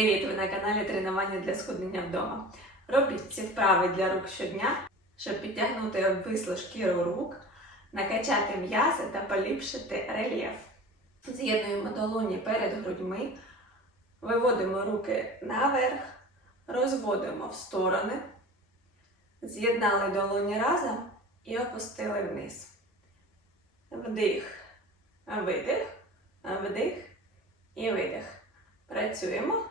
Привіт! Ви на каналі Тренування для схуднення вдома. Робіть ці вправи для рук щодня, щоб підтягнути обвислу шкіру рук, накачати м'язи та поліпшити рельєф. З'єднуємо долоні перед грудьми, виводимо руки наверх, розводимо в сторони, з'єднали долоні разом і опустили вниз. Вдих, видих, вдих і видих. Працюємо.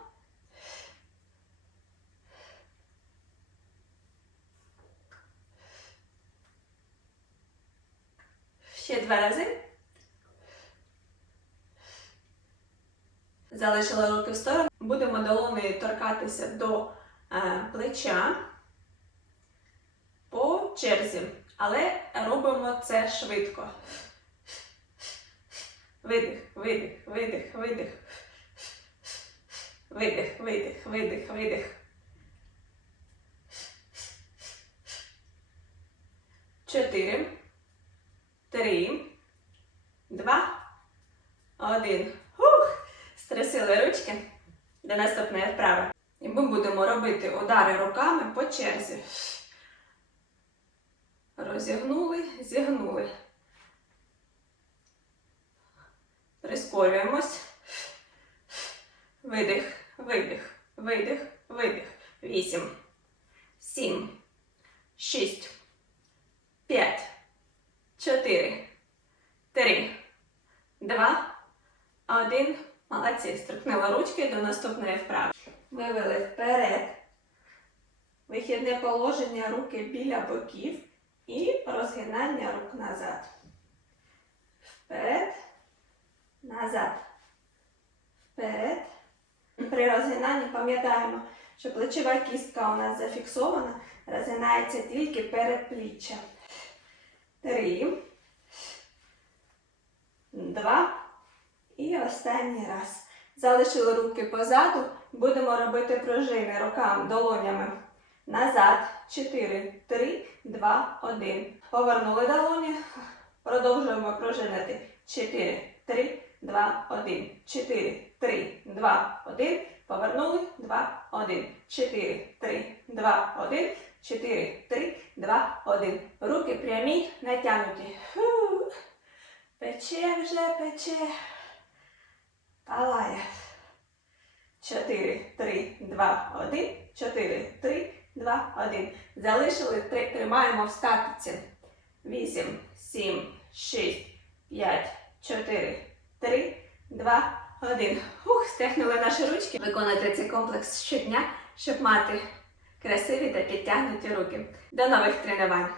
Два рази. Залишила руки в сторону. Будемо долонею торкатися до е, плеча по черзі, але робимо це швидко. Видих, видих, видих, видих. Видих, видих, видих, видих. Чотири, три, два, один. Хух! Стресили ручки. До наступної вправи. І ми будемо робити удари руками по черзі. Розігнули, зігнули. Прискорюємось. Видих, видих, видих, видих. Вісім, сім, шість, п'ять, чотири, три, два, один. Молодці. Стрикнули ручки до наступної вправи. Вивели вперед. Вихідне положення руки біля боків і розгинання рук назад. Вперед, назад. Вперед. При розгинанні пам'ятаємо, що плечова кістка у нас зафіксована, розгинається тільки передпліччя. Три, два і останній раз. Залишили руки позаду, будемо робити пружини руками, долонями. Назад. Чотири, три, два, один. Повернули долоні. Продовжуємо пружинити. Чотири, три, два, один. Чотири, три, два, один. Повернули. Два, один. Чотири, три, два, один. Чотири, три, два, один. Руки прямі, натягнуті. Фу. Пече вже, пече. Палає. Чотири, три, два, один. Чотири, три, два, один. Залишили, три, тримаємо в статиці. Вісім, сім, шість, п'ять, чотири, три, два, один. Ух, стехнули наші ручки. Виконуйте цей комплекс щодня, щоб мати красиві та підтягнуті руки. До нових тренувань!